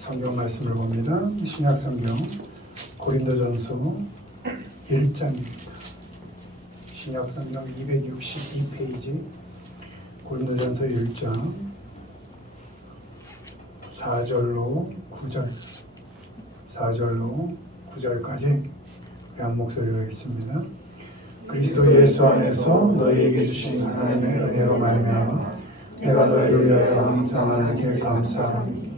성경 말씀을 봅니다. 신약 성경 고린도전서 1장입니다. 신약 성경 262페이지 고린도전서 1장 4절로 9절까지 한 목소리로 읽습니다. 그리스도 예수 안에서 너희에게 주신 하나님의 은혜로 말미암아 내가 너희를 위하여 항상 하나님께 감사하노니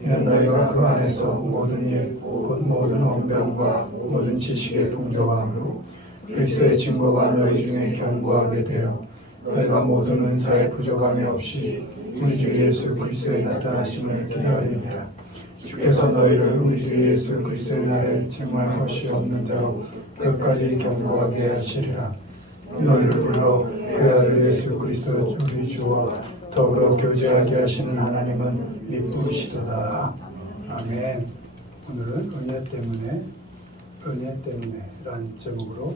이는 너희가 그 안에서 모든 일 곧 모든 언변과 모든 지식의 풍족함으로 그리스도의 증거가 너희 중에 견고하게 되어 너희가 모든 은사에 부족함이 없이 우리 주 예수 그리스도의 나타나심을 기다리니라. 주께서 너희를 우리 주 예수 그리스도의 날에 증오할 것이 없는 자로 끝까지 견고하게 하시리라. 너희를 불러 그 아들 예수 그리스도 우리 주와 더불어 교제하게 하시는 하나님은 미쁘시도다. 아멘. 오늘은 은혜 때문에 라는 제목으로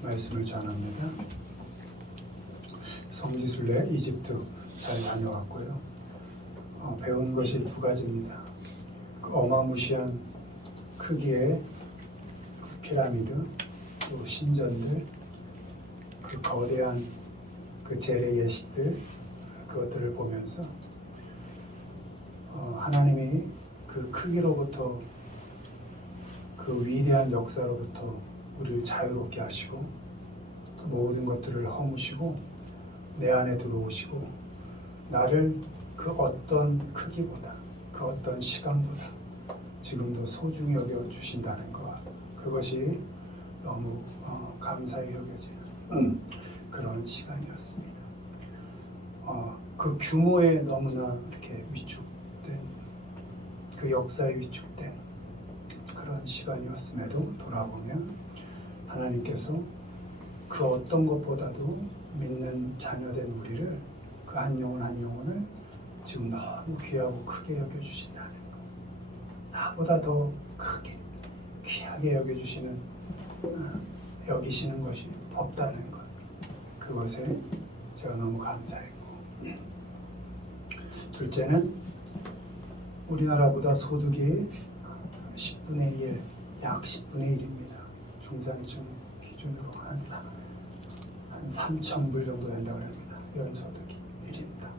말씀을 전합니다. 성지순례 이집트 잘 다녀왔고요. 배운 것이 두 가지입니다. 그 어마무시한 크기의 그 피라미드, 또 신전들, 그 거대한 그 재래 예식들, 그것들을 보면서 하나님이 그 크기로부터 그 위대한 역사로부터 우리를 자유롭게 하시고 그 모든 것들을 허무시고 내 안에 들어오시고 나를 그 어떤 크기보다 그 어떤 시간보다 지금도 소중히 여겨 주신다는 것, 그것이 너무 감사히 여겨지는 그런 시간이었습니다. 그 규모에 너무나 이렇게 위축된, 그 역사에 위축된 그런 시간이었음에도 돌아보면 하나님께서 그 어떤 것보다도 믿는 자녀된 우리를, 그 한 영혼 한 영혼을 지금 너무 귀하고 크게 여겨주신다는 것, 나보다 더 크게 귀하게 여기시는 것이 없다는 것, 그것에 제가 너무 감사했고, 둘째는 우리나라보다 소득이 10분의 1, 약 10분의 1입니다. 중산층 기준으로 한 3,000불 정도 된다고 합니다. 연소득이 1인당.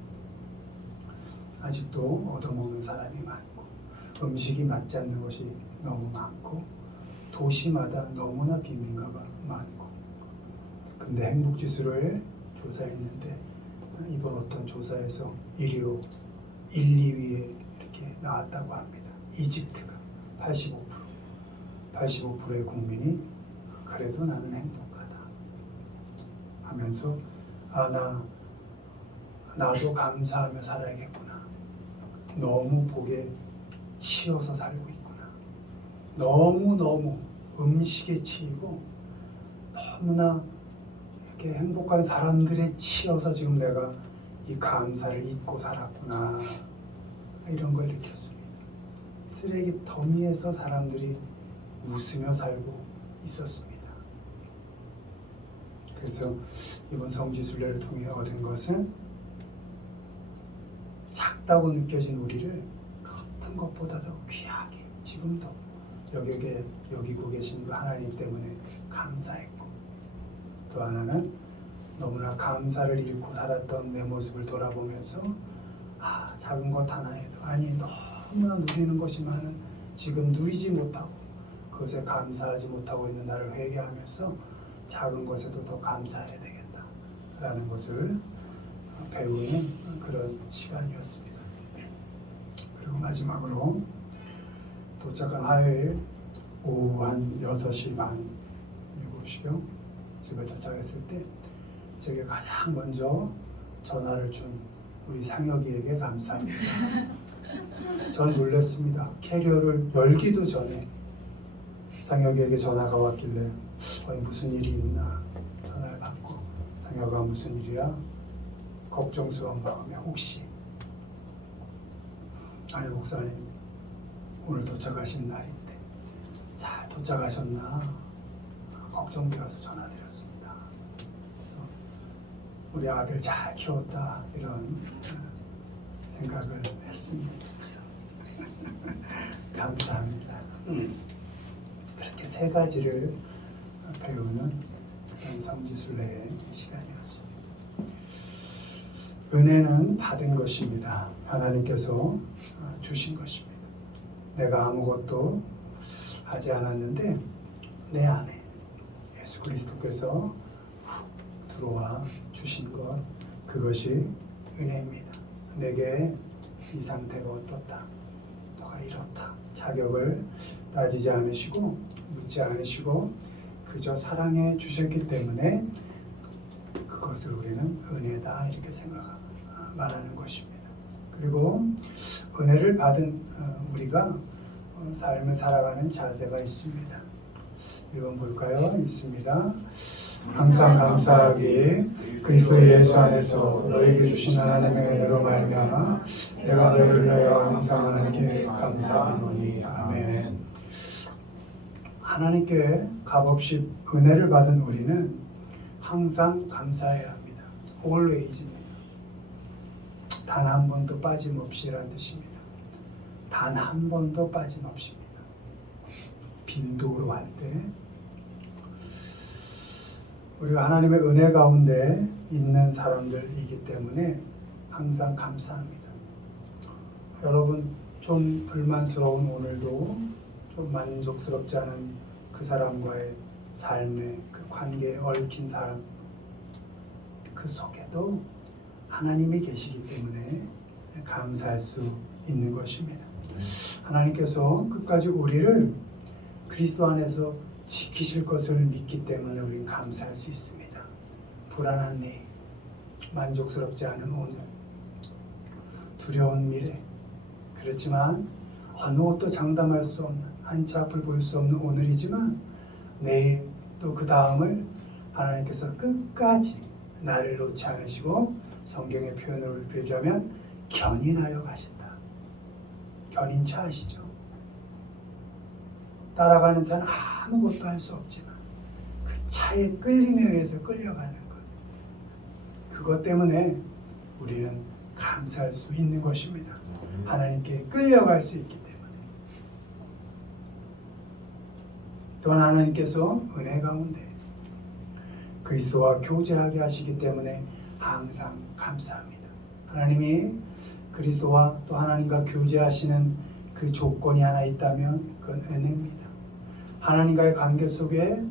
아직도 얻어먹는 사람이 많고 음식이 맞지 않는 것이 너무 많고 도시마다 너무나 빈민가가 많고, 근데 행복지수를 조사했는데 이번 어떤 조사에서 1위로 1, 2위에 이렇게 나왔다고 합니다. 이집트가 85%의 국민이 그래도 나는 행복하다 하면서 나도 감사하며 살아야겠구나, 너무 복에 치여서 살고 있구나, 너무 음식에 치이고 너무나 이렇게 행복한 사람들에 치여서 지금 내가 이 감사를 잊고 살았구나, 이런 걸 느꼈습니다. 쓰레기 더미에서 사람들이 웃으며 살고 있었습니다. 그래서 이번 성지순례를 통해 얻은 것은 작다고 느껴진 우리를 그 어떤 것보다 더 귀하게 지금도 여기고 계신 그 하나님 때문에 감사했고, 또 하나는 너무나 감사를 잃고 살았던 내 모습을 돌아보면서 작은 것 하나에도 너무나 누리는 것이 많은 지금 누리지 못하고 그것에 감사하지 못하고 있는 나를 회개하면서 작은 것에도 더 감사해야 되겠다라는 것을 배우는 그런 시간이었습니다. 그리고 마지막으로 도착한 화요일 오후 한 6시 반, 7시경 집에 도착했을 때 제게 가장 먼저 전화를 준 우리 상혁이에게 감사합니다. 전 놀랐습니다. 캐리어를 열기도 전에 상혁이에게 전화가 왔길래 무슨 일이 있나 전화를 받고, 상혁아 무슨 일이야? 걱정스러운 마음에 혹시 목사님 오늘 도착하신 날인데 잘 도착하셨나 걱정되어서 전화드렸습니다. 그래서 우리 아들 잘 키웠다 이런 생각을 했습니다. 감사합니다. 그렇게 세 가지를 배우는 그런 성지순례의 시간이었습니다. 은혜는 받은 것입니다. 하나님께서 주신 것입니다. 내가 아무것도 하지 않았는데 내 안에 예수 그리스도께서 훅 들어와 주신 것, 그것이 은혜입니다. 내게 이 상태가 어떻다, 너가 이렇다, 자격을 따지지 않으시고 묻지 않으시고 그저 사랑해 주셨기 때문에 그것을 우리는 은혜다 이렇게 말하는 것입니다. 그리고 은혜를 받은 우리가 삶을 살아가는 자세가 있습니다. 1번 볼까요? 있습니다. 항상 감사하기 그리스도 예수 안에서 너에게 주신 하나님의 은혜로 말미암아 내가 너희를 위하여 항상 하나님께 감사하노니. 아멘. 하나님께 값없이 은혜를 받은 우리는 항상 감사해야 합니다. always입니다. 단 한 번도 빠짐없이란 뜻입니다. 단 한 번도 빠짐없입니다. 빈도로 할 때 우리가 하나님의 은혜 가운데 있는 사람들이기 때문에 항상 감사합니다. 여러분, 좀 불만스러운 오늘도 좀 만족스럽지 않은 그 사람과의 삶의 그 관계에 얽힌 사람, 그 속에도 하나님이 계시기 때문에 감사할 수 있는 것입니다. 하나님께서 끝까지 우리를 그리스도 안에서 지키실 것을 믿기 때문에 우리는 감사할 수 있습니다. 불안한 내일, 만족스럽지 않은 오늘, 두려운 미래, 그렇지만 어느 것도 장담할 수 없는, 한치 앞을 볼 수 없는 오늘이지만 내일 또 그 다음을 하나님께서 끝까지 나를 놓지 않으시고 성경의 표현을 빌자면 견인하여 가신다. 견인차 아시죠? 따라가는 차는 아무것도 할 수 없지만 그 차의 끌림에 의해서 끌려가는 것, 그것 때문에 우리는 감사할 수 있는 것입니다. 하나님께 끌려갈 수 있기 때문에. 또한 하나님께서 은혜 가운데 그리스도와 교제하게 하시기 때문에 항상 감사합니다. 하나님이 그리스도와 또 하나님과 교제하시는 그 조건이 하나 있다면 그건 은혜입니다. 하나님과의 관계 속에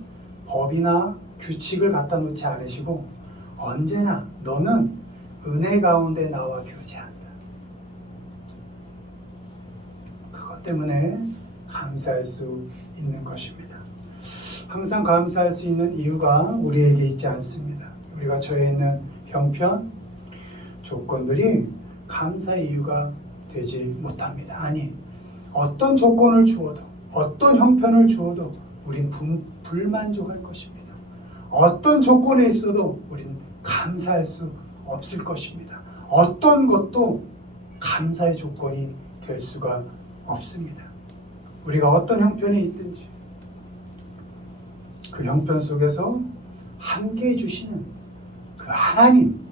법이나 규칙을 갖다 놓지 않으시고 언제나 너는 은혜 가운데 나와 교제한다. 그것 때문에 감사할 수 있는 것입니다. 항상 감사할 수 있는 이유가 우리에게 있지 않습니다. 우리가 처해 있는 형편, 조건들이 감사의 이유가 되지 못합니다. 아니, 어떤 조건을 주어도 어떤 형편을 주어도 우린 불만족할 것입니다. 어떤 조건에 있어도 우린 감사할 수 없을 것입니다. 어떤 것도 감사의 조건이 될 수가 없습니다. 우리가 어떤 형편에 있든지 그 형편 속에서 함께 해주시는 그 하나님,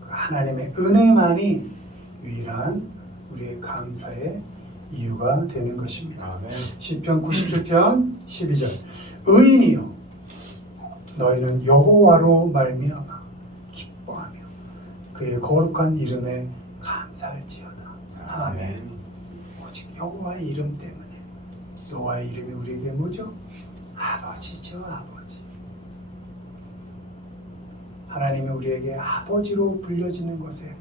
그 하나님의 은혜만이 유일한 우리의 감사의 이유가 되는 것입니다. 아멘. 시편 97편 12절 의인이여 너희는 여호와로 말미암아 기뻐하며 그의 거룩한 이름에 감사할지어다. 아멘. 오직 여호와의 이름 때문에. 여호와의 이름이 우리에게 뭐죠? 아버지죠. 아버지. 하나님이 우리에게 아버지로 불려지는 것에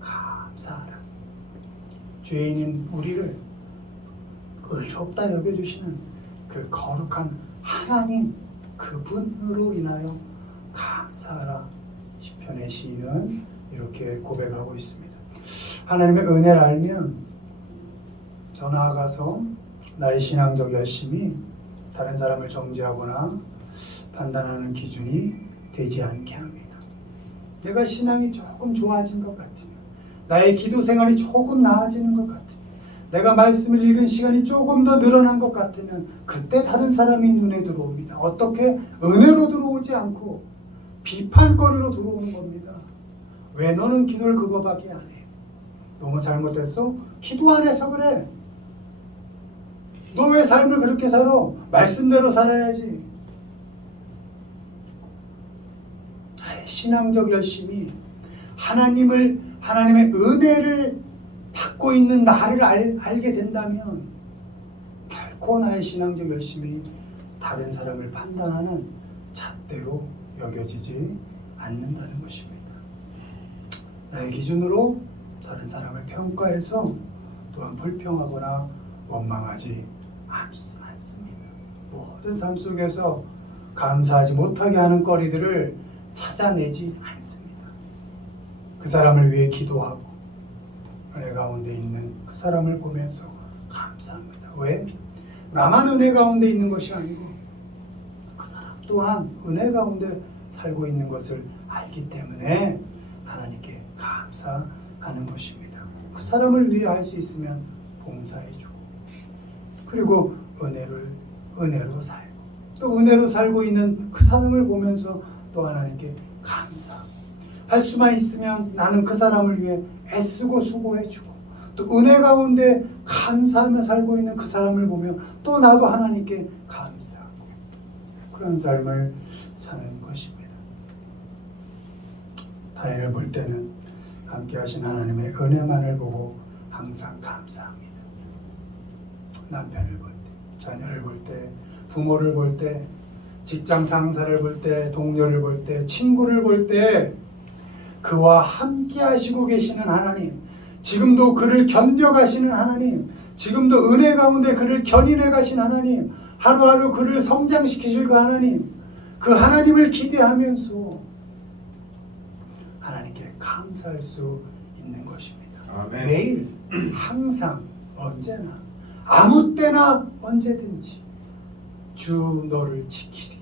감사하라. 죄인인 우리를 의롭다 여겨주시는 그 거룩한 하나님, 그분으로 인하여 감사하라. 시편의 시인은 이렇게 고백하고 있습니다. 하나님의 은혜를 알면 더 나아가서 나의 신앙적 열심이 다른 사람을 정죄하거나 판단하는 기준이 되지 않게 합니다. 내가 신앙이 조금 좋아진 것 같으면, 나의 기도 생활이 조금 나아지는 것 같으면, 내가 말씀을 읽은 시간이 조금 더 늘어난 것 같으면 그때 다른 사람이 눈에 들어옵니다. 어떻게? 은혜로 들어오지 않고 비판거리로 들어오는 겁니다. 왜 너는 기도를 그거밖에 안 해? 너무 잘못했어? 기도 안 해서 그래. 너 왜 삶을 그렇게 살아? 말씀대로 살아야지. 나의 신앙적 열심이 하나님의 은혜를 받고 있는 나를 알게 된다면 결코 나의 신앙적 열심이 다른 사람을 판단하는 잣대로 여겨지지 않는다는 것입니다. 나의 기준으로 다른 사람을 평가해서 또한 불평하거나 원망하지 않습니다. 모든 삶 속에서 감사하지 못하게 하는 거리들을 찾아내지 않습니다. 그 사람을 위해 기도하고 은혜 가운데 있는 그 사람을 보면서 감사합니다. 왜? 나만 은혜 가운데 있는 것이 아니고 그 사람 또한 은혜 가운데 살고 있는 것을 알기 때문에 하나님께 감사하는 것입니다. 그 사람을 위해 할 수 있으면 봉사해주고 그리고 은혜로 살고 또 은혜로 살고 있는 그 사람을 보면서 또 하나님께 감사하고 할 수만 있으면 나는 그 사람을 위해 애쓰고 수고해주고 또 은혜 가운데 감사하며 살고 있는 그 사람을 보며 또 나도 하나님께 감사하고 그런 삶을 사는 것입니다. 타인을 볼 때는 함께 하신 하나님의 은혜만을 보고 항상 감사합니다. 남편을 볼 때, 자녀를 볼 때, 부모를 볼 때, 직장 상사를 볼 때, 동료를 볼 때, 친구를 볼 때 그와 함께 하시고 계시는 하나님, 지금도 그를 견뎌가시는 하나님, 지금도 은혜 가운데 그를 견인해 가신 하나님, 하루하루 그를 성장시키실 그 하나님, 그 하나님을 기대하면서 하나님께 감사할 수 있는 것입니다. 아멘. 매일, 항상, 언제나, 아무 때나 언제든지 주 너를 지키리,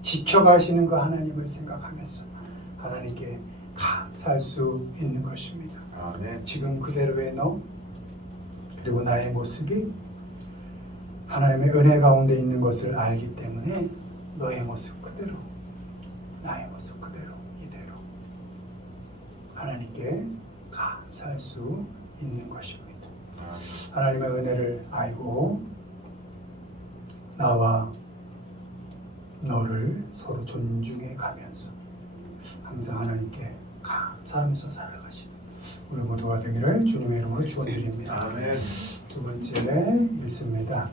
지켜가시는 그 하나님을 생각하면서 하나님께 감사할 수 있는 것입니다. 아멘. 지금 그대로의 너 그리고 나의 모습이 하나님의 은혜 가운데 있는 것을 알기 때문에 너의 모습 그대로, 나의 모습 그대로, 이대로 하나님께 감사할 수 있는 것입니다. 하나님의 은혜를 알고 나와 너를 서로 존중해 가면서 항상 하나님께 감사하면서 살아가시는 우리 모두가 되기를 주님의 이름으로 축원드립니다. 아멘. 두 번째 읽습니다.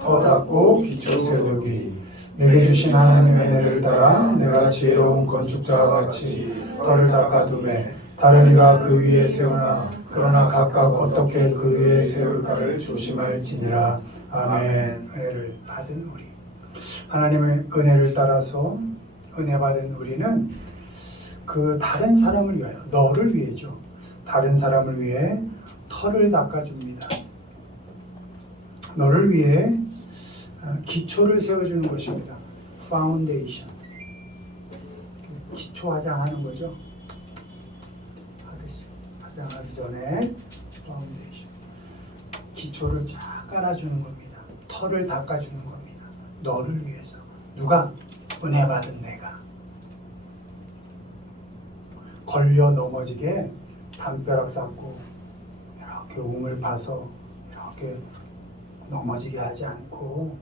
터 닦고 기초 세우기. 내게 주신 하나님의 은혜를 따라 내가 지혜로운 건축자와 같이 터를 닦아두매 다른 이가 그 위에 세우나 그러나 각각 어떻게 그 위에 세울까를 조심할지니라. 아멘. 은혜를 받은 우리, 하나님의 은혜를 따라서 은혜 받은 우리는 그 다른 사람을 위하여, 너를 위해죠. 다른 사람을 위해 터를 닦아줍니다. 너를 위해 기초를 세워주는 것입니다. 파운데이션. 기초 화장하는 거죠. 하듯이 화장하기 전에 파운데이션. 기초를 쫙 깔아주는 겁니다. 터를 닦아주는 겁니다. 너를 위해서. 누가? 은혜 받은 내가. 걸려 넘어지게 담벼락 쌓고 이렇게 웅을 파서 이렇게 넘어지게 하지 않고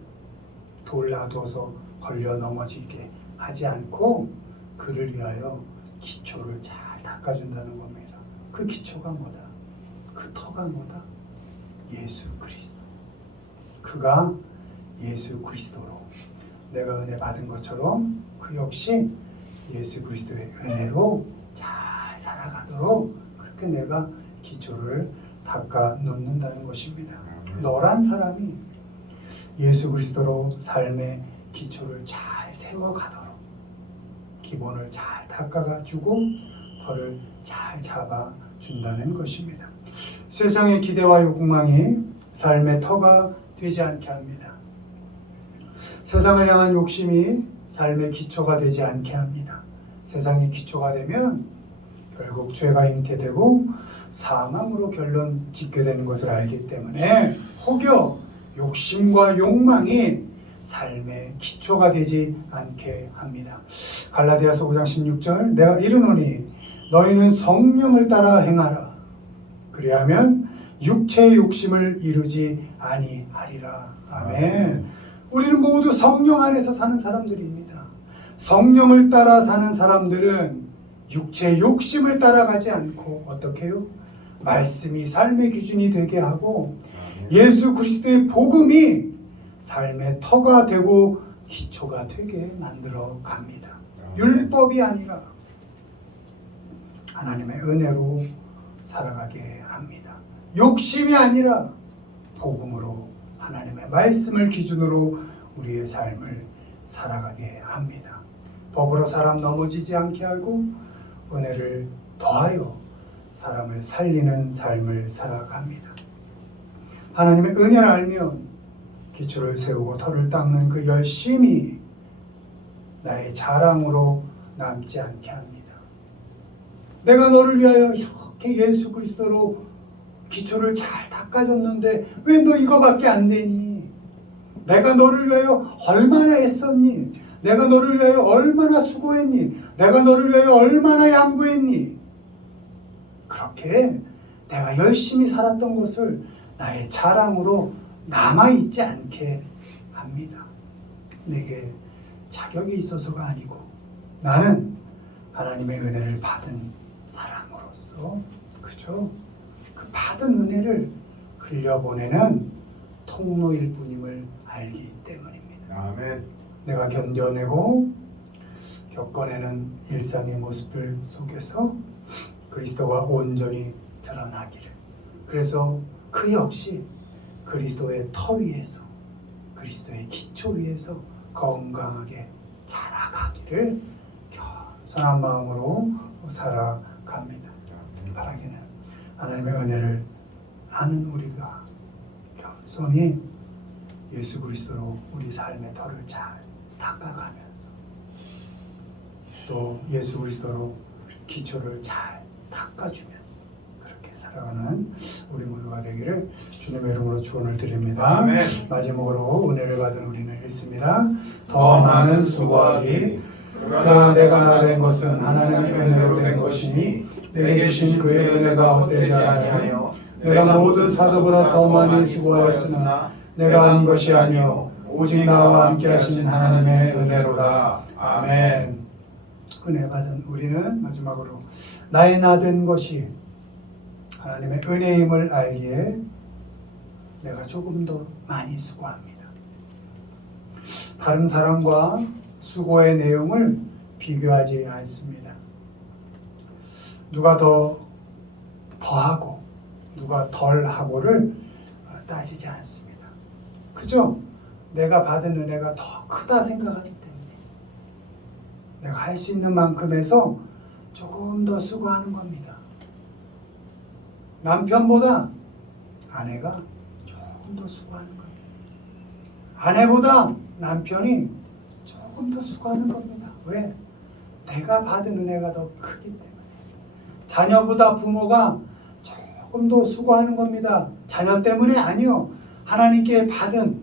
돌 놔둬서 걸려 넘어지게 하지 않고 그를 위하여 기초를 잘 닦아준다는 겁니다. 그 기초가 뭐다? 그 터가 뭐다? 예수 그리스도. 그가 예수 그리스도로 내가 은혜 받은 것처럼 그 역시 예수 그리스도의 은혜로 잘 살아가도록 그렇게 내가 기초를 닦아 놓는다는 것입니다. 너란 사람이 예수 그리스도로 삶의 기초를 잘 세워가도록 기본을 잘 닦아주고 터를 잘 잡아준다는 것입니다. 세상의 기대와 욕망이 삶의 터가 되지 않게 합니다. 세상을 향한 욕심이 삶의 기초가 되지 않게 합니다. 세상의 기초가 되면 결국 죄가 잉태되고 사망으로 결론 짓게 되는 것을 알기 때문에 혹여 욕심과 욕망이 삶의 기초가 되지 않게 합니다. 갈라디아서 5장 16절 내가 이르노니 너희는 성령을 따라 행하라. 그리하면 육체의 욕심을 이루지 아니하리라. 아멘. 우리는 모두 성령 안에서 사는 사람들입니다. 성령을 따라 사는 사람들은 육체의 욕심을 따라가지 않고 어떻게 해요? 말씀이 삶의 기준이 되게 하고 예수 그리스도의 복음이 삶의 터가 되고 기초가 되게 만들어 갑니다. 율법이 아니라 하나님의 은혜로 살아가게 합니다. 욕심이 아니라 복음으로 하나님의 말씀을 기준으로 우리의 삶을 살아가게 합니다. 법으로 사람 넘어지지 않게 하고 은혜를 더하여 사람을 살리는 삶을 살아갑니다. 하나님의 은혜를 알면 기초를 세우고 터를 닦는 그 열심이 나의 자랑으로 남지 않게 합니다. 내가 너를 위하여 이렇게 예수 그리스도로 기초를 잘 닦아줬는데 왜 너 이거밖에 안 되니? 내가 너를 위하여 얼마나 애썼니? 내가 너를 위하여 얼마나 수고했니? 내가 너를 위하여 얼마나 양보했니? 그렇게 내가 열심히 살았던 것을 나의 자랑으로 남아있지 않게 합니다. 내게 자격이 있어서가 아니고 나는 하나님의 은혜를 받은 사람으로서 그죠? 그 받은 은혜를 흘려보내는 통로일 뿐임을 알기 때문입니다. 아멘. 내가 견뎌내고 겪어내는 일상의 모습들 속에서 그리스도가 온전히 드러나기를, 그래서 그 역시 그리스도의 터 위에서 그리스도의 기초 위에서 건강하게 자라가기를 겸손한 마음으로 살아갑니다. 바라기는 하나님의 은혜를 아는 우리가 겸손히 예수 그리스도로 우리 삶의 터를 잘 닦아가면서 또 예수 그리스도로 기초를 잘 닦아주면서 그렇게 살아가는 우리 모두가 되기를 주님의 이름으로 축원을 드립니다. 아멘. 마지막으로 은혜를 받은 우리는 읽습니다. 더 많은 수고하기 그러나 내가 나 된 것은 하나님의 은혜로 된 것이니 내게 주신 그의 은혜가 헛되지 아니하여 내가 모든 사도보다 더 많이 수고하였으나 내가 한 것이 아니요 오직 나와 함께 하신 하나님의 은혜로라. 아멘. 은혜 받은 우리는 마지막으로 나의 나 된 것이 하나님의 은혜임을 알기에 내가 조금 더 많이 수고합니다. 다른 사람과 수고의 내용을 비교하지 않습니다. 누가 더하고 누가 덜하고를 따지지 않습니다. 그죠? 내가 받은 은혜가 더 크다 생각하기 때문에 내가 할 수 있는 만큼에서 조금 더 수고하는 겁니다. 남편보다 아내가 조금 더 수고하는 겁니다. 아내보다 남편이 조금 더 수고하는 겁니다. 왜? 내가 받은 은혜가 더 크기 때문에. 자녀보다 부모가 조금 더 수고하는 겁니다. 자녀 때문에 아니요. 하나님께 받은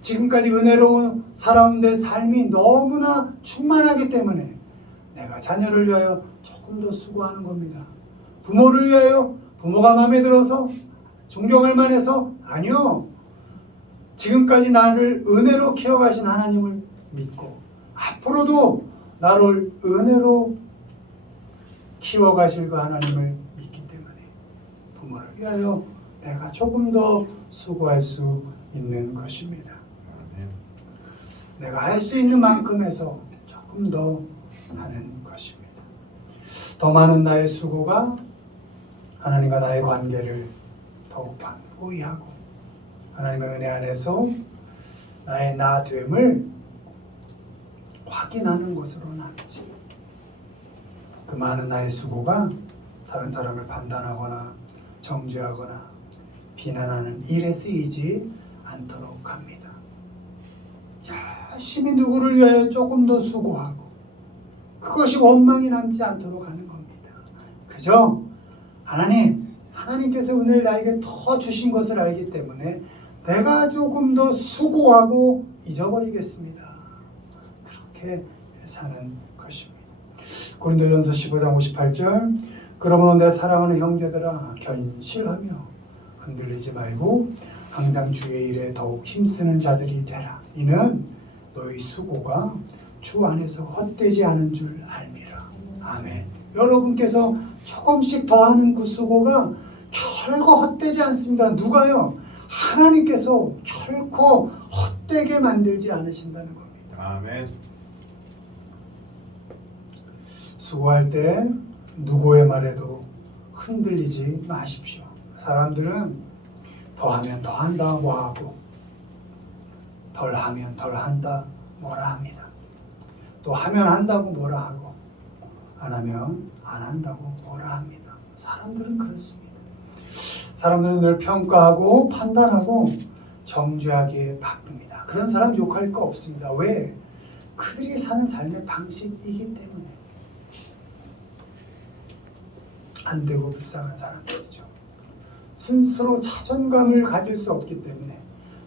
지금까지 은혜로운 살아온 내 삶이 너무나 충만하기 때문에 내가 자녀를 위하여 조금 더 수고하는 겁니다. 부모를 위하여 부모가 마음에 들어서 존경할 만해서 아니요. 지금까지 나를 은혜로 키워가신 하나님을 믿고 앞으로도 나를 은혜로 키워가실 그 하나님을 믿기 때문에 부모를 위하여 내가 조금 더 수고할 수 있는 것입니다. 내가 할 수 있는 만큼에서 조금 더 하는 것입니다. 더 많은 나의 수고가 하나님과 나의 관계를 더욱 견고히 하고 하나님의 은혜 안에서 나의 나됨을 확인하는 것으로 남지. 그 많은 나의 수고가 다른 사람을 판단하거나 정죄하거나 비난하는 일에 쓰이지 않도록 합니다. 열심히 누구를 위하여 조금 더 수고하고 그것이 원망이 남지 않도록 하는 겁니다. 그죠? 하나님께서 은혜를 나에게 더 주신 것을 알기 때문에 내가 조금 더 수고하고 잊어버리겠습니다. 그렇게 사는 것입니다. 고린도전서 15장 58절 그러므로 내 사랑하는 형제들아 견실하며 흔들리지 말고 항상 주의 일에 더욱 힘쓰는 자들이 되라. 이는 너희 수고가 주 안에서 헛되지 않은 줄 알미라. 아멘. 여러분께서 조금씩 더하는 그 수고가 결코 헛되지 않습니다. 누가요? 하나님께서 결코 헛되게 만들지 않으신다는 겁니다. 아멘. 수고할 때 누구의 말에도 흔들리지 마십시오. 사람들은 더하면 더한다 뭐하고 덜하면 덜한다 뭐라 합니다. 또 하면 한다고 뭐라 하고 안 하면 안 한다고 뭐라 합니다. 사람들은 그렇습니다. 사람들은 늘 평가하고 판단하고 정죄하기에 바쁩니다. 그런 사람 욕할 거 없습니다. 왜? 그들이 사는 삶의 방식이기 때문에. 안 되고 불쌍한 사람들이죠. 스스로 자존감을 가질 수 없기 때문에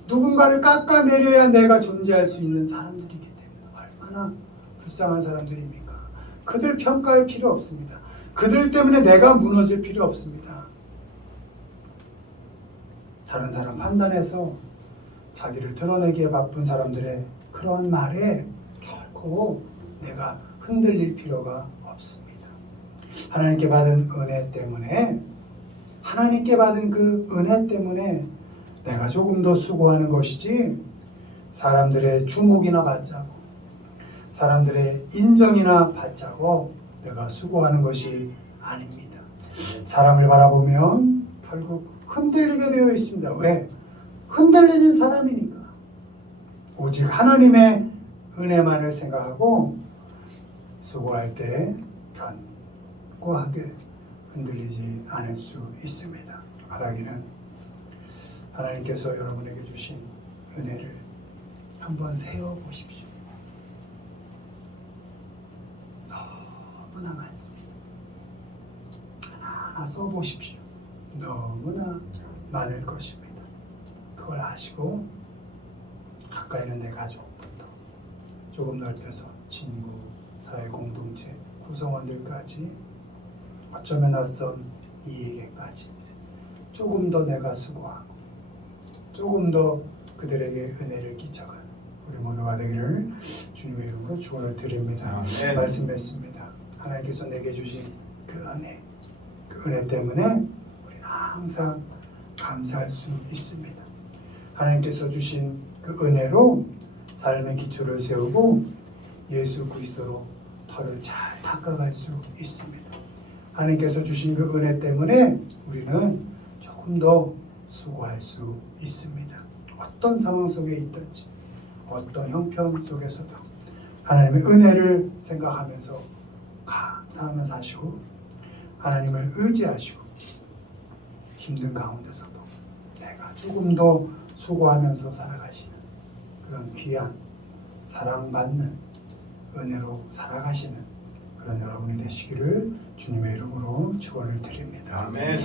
누군가를 깎아내려야 내가 존재할 수 있는 사람들이기 때문에 얼마나 불쌍한 사람들입니까? 그들 평가할 필요 없습니다. 그들 때문에 내가 무너질 필요 없습니다. 다른 사람 판단해서 자기를 드러내기에 바쁜 사람들의 그런 말에 결코 내가 흔들릴 필요가 없습니다. 하나님께 받은 은혜 때문에 하나님께 받은 그 은혜 때문에 내가 조금 더 수고하는 것이지 사람들의 주목이나 받자고 사람들의 인정이나 받자고 내가 수고하는 것이 아닙니다. 사람을 바라보면 결국 흔들리게 되어 있습니다. 왜? 흔들리는 사람이니까. 오직 하나님의 은혜만을 생각하고 수고할 때 견고하게 흔들리지 않을 수 있습니다. 바라기는 하나님께서 여러분에게 주신 은혜를 한번 세워보십시오. 너무나 많습니다. 하나하나 써보십시오. 너무나 많을 것입니다. 그걸 아시고 가까이 있는 내 가족부터 조금 넓혀서 친구, 사회 공동체, 구성원들까지 어쩌면 낯선 이에게까지 조금 더 내가 수고하고 조금 더 그들에게 은혜를 끼쳐가는 우리 모두가 되기를 주님의 이름으로 축원을 드립니다. 아멘. 말씀 맺습니다. 하나님께서 내게 주신 그 은혜 때문에 우리는 항상 감사할 수 있습니다. 하나님께서 주신 그 은혜로 삶의 기초를 세우고 예수 그리스도로 터를 잘 닦아갈 수 있습니다. 하나님께서 주신 그 은혜 때문에 우리는 조금 더 수고할 수 있습니다. 어떤 상황 속에 있든지 어떤 형편 속에서도 하나님의 은혜를 생각하면서 감사하며 사시고 하나님을 의지하시고 힘든 가운데서도 내가 조금 더 수고하면서 살아가시는 그런 귀한 사랑받는 은혜로 살아가시는 그런 여러분이 되시기를 주님의 이름으로 축원을 드립니다. 아멘.